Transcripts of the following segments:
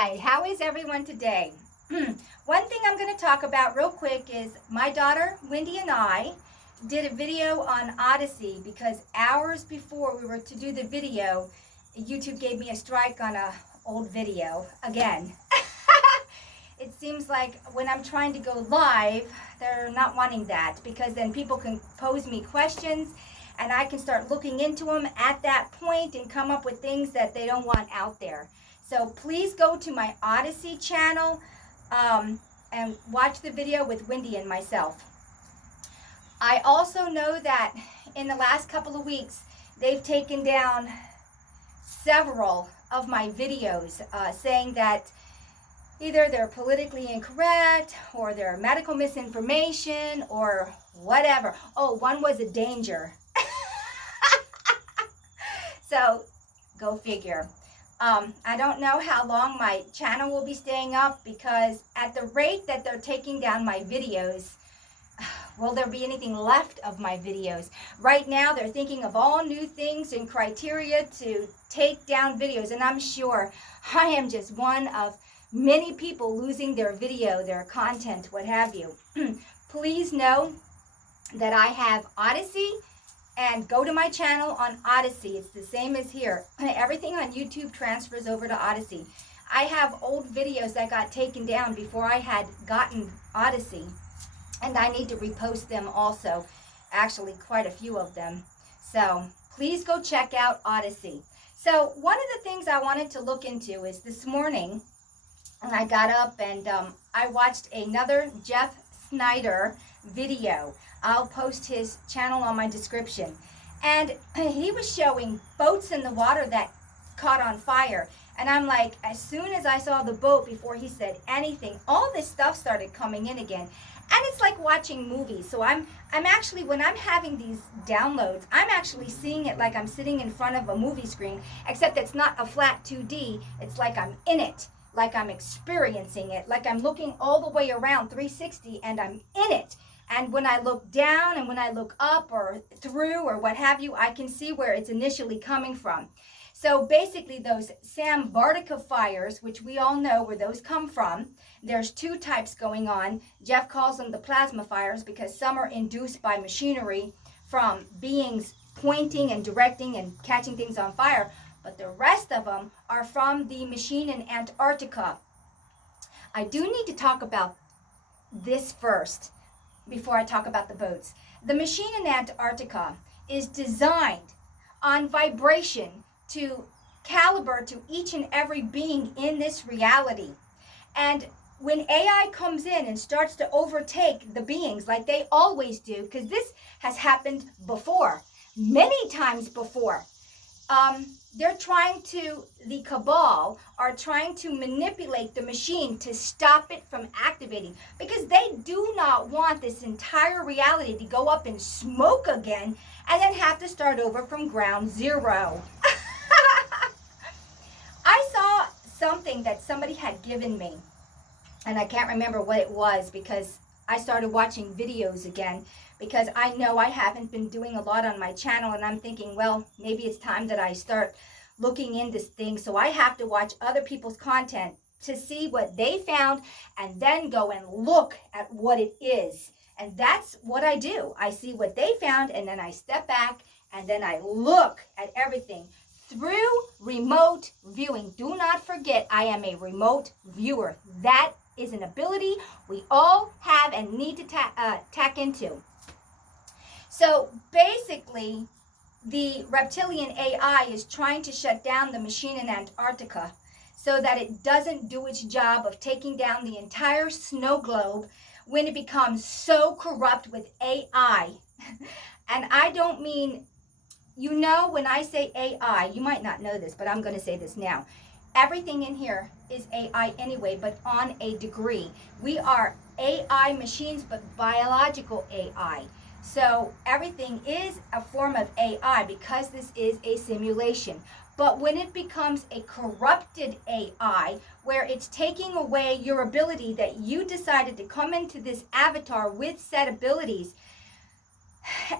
Hi, how is everyone today? One thing I'm going to talk about real quick is my daughter, Wendy, and I did a video on Odyssey because hours before we were to do the video, YouTube gave me a strike on a old video again. It seems like when I'm trying to go live, they're not wanting that because then people can pose me questions and I can start looking into them at that point and come up with things that they don't want out there. So please go to my Odyssey channel and watch the video with Wendy and myself. I also know that in the last couple of weeks, they've taken down several of my videos saying that either they're politically incorrect or they're medical misinformation or whatever. Oh, one was a danger. So go figure. I don't know how long my channel will be staying up because at the rate that they're taking down my videos, will there be anything left of my videos? Right now, they're thinking of all new things and criteria to take down videos, and I'm sure I am just one of many people losing their video, their content, what have you. Please know that I have Odyssey, and go to my channel on Odyssey. It's the same as here. Everything on YouTube transfers over to Odyssey. I have old videos that got taken down before I had gotten Odyssey, and I need to repost them also. Actually, quite a few of them. So please go check out Odyssey. So one of the things I wanted to look into is this morning, and I got up and I watched another Jeff Snyder video. I'll post his channel on my description. And he was showing boats in the water that caught on fire. And I'm like, as soon as I saw the boat, before he said anything, all this stuff started coming in again. And it's like watching movies. So I'm actually, when I'm having these downloads, I'm actually seeing it like I'm sitting in front of a movie screen, except it's not a flat 2D. It's like I'm in it, like I'm experiencing it, like I'm looking all the way around 360 and I'm in it. And when I look down and when I look up or through or what have you, I can see where it's initially coming from. So basically those Samvartaka fires, which we all know where those come from, there's two types going on. Jeff calls them the plasma fires because some are induced by machinery from beings pointing and directing and catching things on fire. But the rest of them are from the machine in Antarctica. I do need to talk about this first before I talk about the boats. The machine in Antarctica is designed on vibration to caliber to each and every being in this reality. And when AI comes in and starts to overtake the beings like they always do, because this has happened before, many times before, the cabal are trying to manipulate the machine to stop it from activating because they do not want this entire reality to go up in smoke again and then have to start over from ground zero. I saw something that somebody had given me, and I can't remember what it was because I started watching videos again because I know I haven't been doing a lot on my channel, and I'm thinking, well, maybe it's time that I start looking into things. So I have to watch other people's content to see what they found and then go and look at what it is. And that's what I do. I see what they found and then I step back and then I look at everything through remote viewing. Do not forget, I am a remote viewer. That is an ability we all have and need to tack into. So basically, the reptilian AI is trying to shut down the machine in Antarctica so that it doesn't do its job of taking down the entire snow globe when it becomes so corrupt with AI. And I don't mean, you know, when I say AI, you might not know this, but I'm going to say this now. Everything in here is AI anyway, but on a degree. We are AI machines, but biological AI. So everything is a form of AI because this is a simulation. But when it becomes a corrupted AI, where it's taking away your ability that you decided to come into this avatar with set abilities,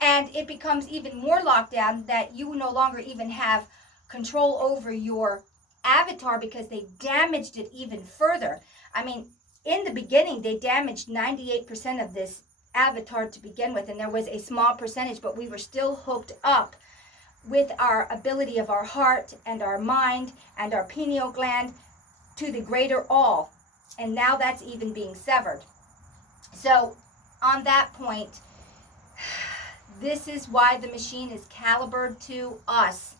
and it becomes even more locked down that you no longer even have control over your avatar because they damaged it even further. I mean, in the beginning, they damaged 98% of this avatar to begin with, and there was a small percentage, but we were still hooked up with our ability of our heart and our mind and our pineal gland to the greater all. And now that's even being severed. So on that point, this is why the machine is calibrated to us.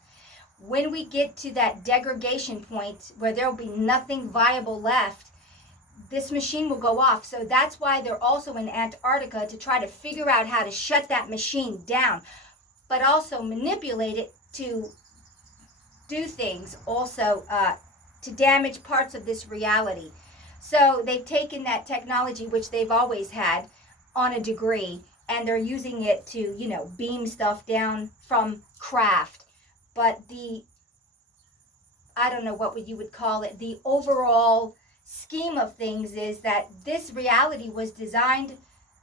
When we get to that degradation point where there will be nothing viable left, this machine will go off. So that's why they're also in Antarctica, to try to figure out how to shut that machine down, but also manipulate it to do things also to damage parts of this reality. So they've taken that technology, which they've always had on a degree, and they're using it to, you know, beam stuff down from craft. But I don't know what you would call it, the overall scheme of things is that this reality was designed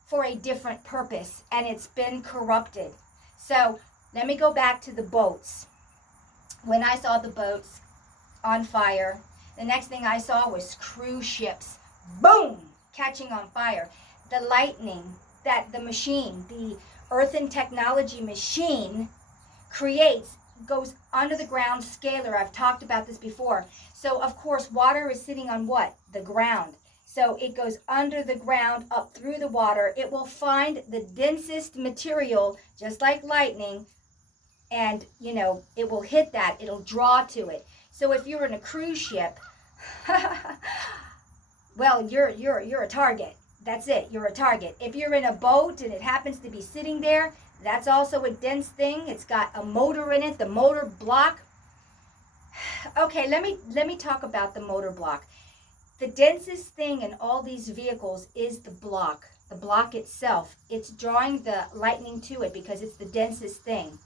for a different purpose, and it's been corrupted. So let me go back to the boats. When I saw the boats on fire, the next thing I saw was cruise ships, boom, catching on fire. The lightning that the machine, the earthen technology machine creates, goes under the ground scalar. I've talked about this before. So of course water is sitting on what? The ground. So it goes under the ground, up through the water. It will find the densest material, just like lightning, and you know, it will hit that. It'll draw to it. So if you're in a cruise ship, well, you're a target. That's it. You're a target. If you're in a boat and it happens to be sitting there, that's also a dense thing. It's got a motor in it, the motor block. Okay, let me talk about the motor block. The densest thing in all these vehicles is the block itself. It's drawing the lightning to it because it's the densest thing.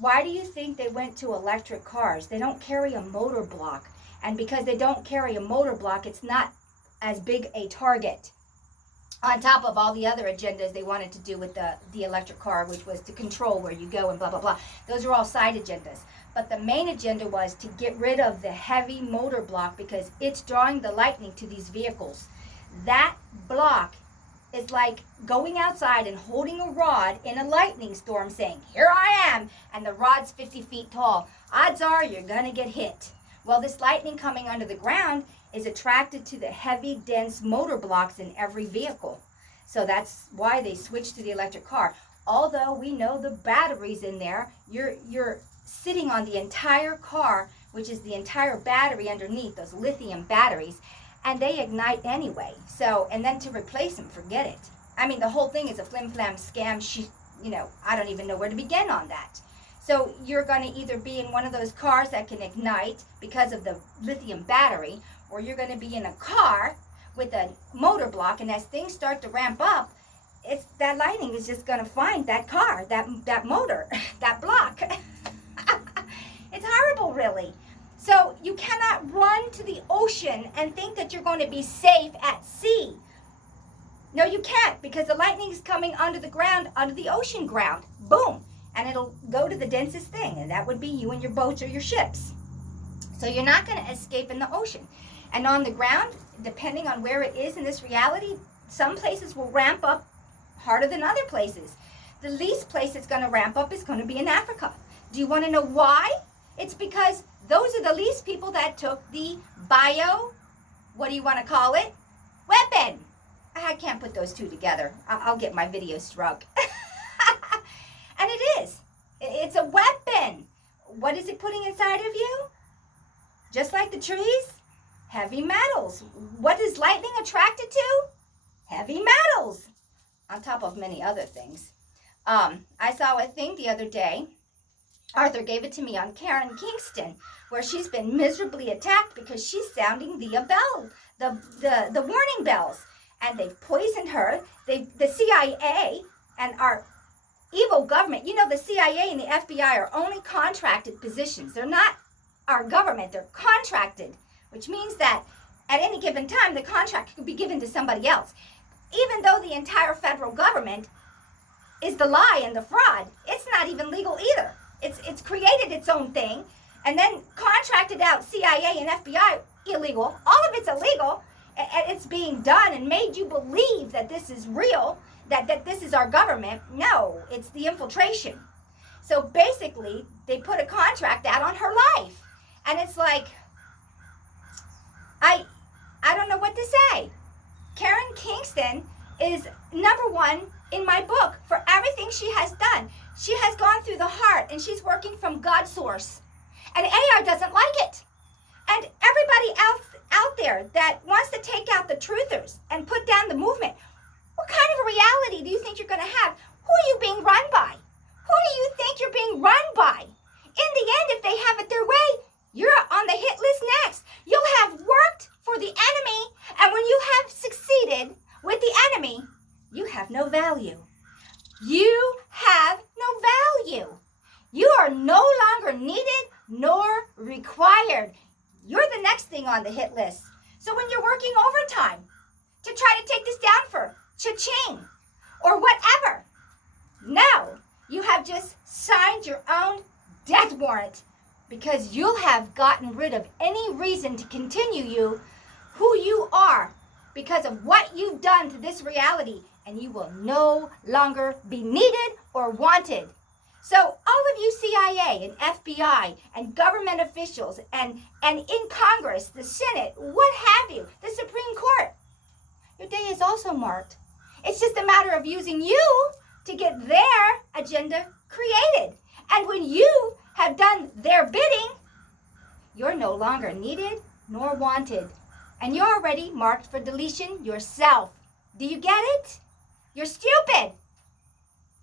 Why do you think they went to electric cars? They don't carry a motor block. And because they don't carry a motor block, it's not as big a target. On top of all the other agendas they wanted to do with the electric car, which was to control where you go and blah, blah, blah. Those are all side agendas. But the main agenda was to get rid of the heavy motor block because it's drawing the lightning to these vehicles. That block is like going outside and holding a rod in a lightning storm saying, here I am, and the rod's 50 feet tall. Odds are you're going to get hit. Well, this lightning coming under the ground is attracted to the heavy, dense motor blocks in every vehicle. So that's why they switched to the electric car. Although we know the batteries in there, you're sitting on the entire car, which is the entire battery underneath, those lithium batteries, and they ignite anyway. So, and then to replace them, forget it. I mean, the whole thing is a flim-flam scam. You know, I don't even know where to begin on that. So you're going to either be in one of those cars that can ignite because of the lithium battery, or you're going to be in a car with a motor block, and as things start to ramp up, that lightning is just going to find that car, that motor, that block. It's horrible, really. So you cannot run to the ocean and think that you're going to be safe at sea. No, you can't, because the lightning is coming under the ground, under the ocean ground. Boom. And it'll go to the densest thing, and that would be you and your boats or your ships. So you're not going to escape in the ocean. And on the ground, depending on where it is in this reality, some places will ramp up harder than other places. The least place it's going to ramp up is going to be in Africa. Do you want to know why? It's because those are the least people that took the what do you want to call it? Weapon. I can't put those two together. I'll get my video struck. And it is. It's a weapon. What is it putting inside of you? Just like the trees, heavy metals. What is lightning attracted to? Heavy metals. On top of many other things. I saw a thing the other day. Arthur gave it to me on Karen Kingston, where she's been miserably attacked because she's sounding the warning bells. And they've poisoned her. The CIA and our evil government, you know, the CIA and the FBI are only contracted positions. They're not our government. They're contracted, which means that at any given time, the contract could be given to somebody else. Even though the entire federal government is the lie and the fraud, it's not even legal either. It's created its own thing, and then contracted out CIA and FBI illegal. All of it's illegal, and it's being done and made you believe that this is real, that this is our government. No, it's the infiltration. So basically, they put a contract out on her life. And it's like, I don't know what to say. Karen Kingston is number one in my book for everything she has done. She has gone through the heart, and she's working from God's source. And AR doesn't like it. And everybody else out there that wants to take out the truthers and put down the movement, what kind of a reality do you think you're going to have? Who are you being run by? Who do you think you're being run by? In the end, if they have it their way, you're on the hit list next. You'll have worked for the enemy, and when you have succeeded with the enemy, you have no value. You have no value. You are no longer needed nor required. You're the next thing on the hit list. So when you're working overtime to try to take this down for cha-ching or whatever, no, you have just signed your own death warrant, because you'll have gotten rid of any reason to continue who you are because of what you've done to this reality, and you will no longer be needed or wanted. So all of you CIA and FBI and government officials and in Congress, the Senate, what have you, the Supreme Court, your day is also marked. It's just a matter of using you to get their agenda created. And when you have done their bidding, you're no longer needed nor wanted. And you're already marked for deletion yourself. Do you get it? You're stupid.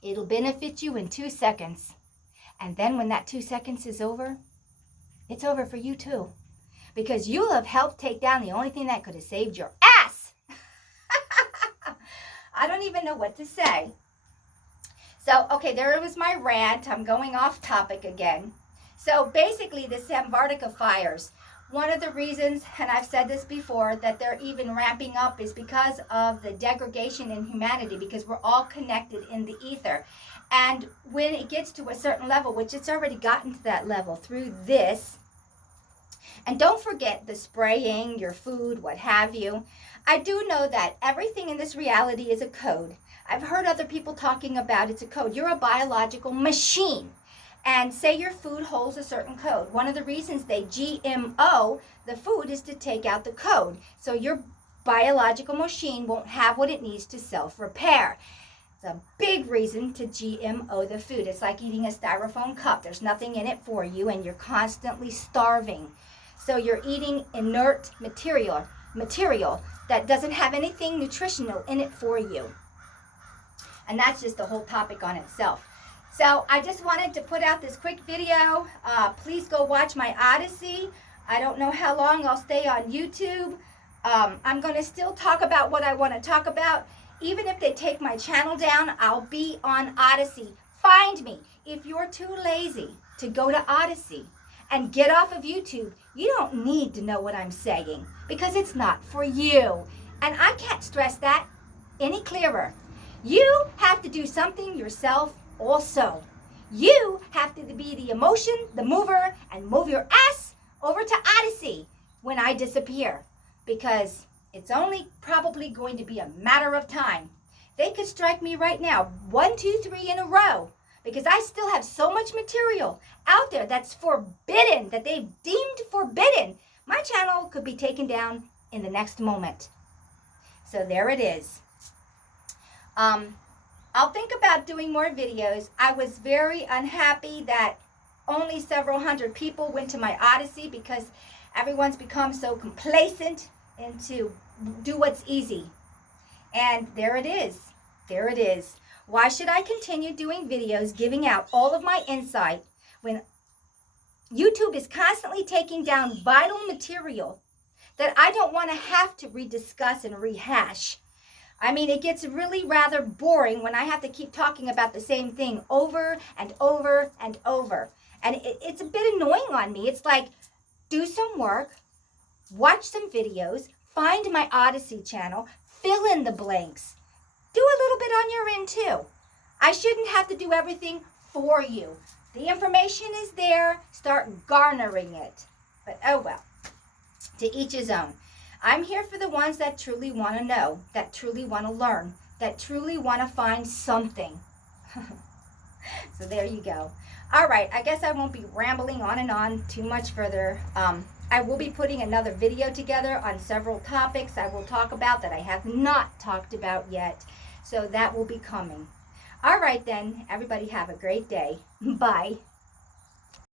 It'll benefit you in 2 seconds. And then when that 2 seconds is over, it's over for you too. Because you'll have helped take down the only thing that could have saved your ass. I don't even know what to say. So, okay, there was my rant. I'm going off topic again. So basically, the Samvartaka fires, one of the reasons, and I've said this before, that they're even ramping up is because of the degradation in humanity, because we're all connected in the ether. And when it gets to a certain level, which it's already gotten to that level through this, and don't forget the spraying, your food, what have you. I do know that everything in this reality is a code. I've heard other people talking about it's a code. You're a biological machine. And say your food holds a certain code. One of the reasons they GMO the food is to take out the code. So your biological machine won't have what it needs to self-repair. It's a big reason to GMO the food. It's like eating a styrofoam cup. There's nothing in it for you, and you're constantly starving. So you're eating inert material that doesn't have anything nutritional in it for you. And that's just the whole topic on itself. So I just wanted to put out this quick video. Please go watch my Odyssey. I don't know how long I'll stay on YouTube. I'm going to still talk about what I want to talk about. Even if they take my channel down, I'll be on Odyssey. Find me. If you're too lazy to go to Odyssey and get off of YouTube, you don't need to know what I'm saying, because it's not for you. And I can't stress that any clearer. You have to do something yourself also. You have to be the emotion, the mover, and move your ass over to Odyssey when I disappear, because it's only probably going to be a matter of time. They could strike me right now, 1, 2, 3 in a row, because I still have so much material out there that's forbidden, that they've deemed forbidden. My channel could be taken down in the next moment. So there it is. I'll think about doing more videos. I was very unhappy that only several hundred people went to my Odyssey, because everyone's become so complacent and to do what's easy. And there it is. There it is. Why should I continue doing videos giving out all of my insight when YouTube is constantly taking down vital material that I don't want to have to rediscuss and rehash? I mean, it gets really rather boring when I have to keep talking about the same thing over and over and over. And it's a bit annoying on me. It's like, do some work, watch some videos, find my Odyssey channel, fill in the blanks. Do a little bit on your end too. I shouldn't have to do everything for you. The information is there. Start garnering it. But oh well, to each his own. I'm here for the ones that truly want to know, that truly want to learn, that truly want to find something. So there you go. All right, I guess I won't be rambling on and on too much further. I will be putting another video together on several topics I will talk about that I have not talked about yet. So that will be coming. All right then, everybody have a great day. Bye.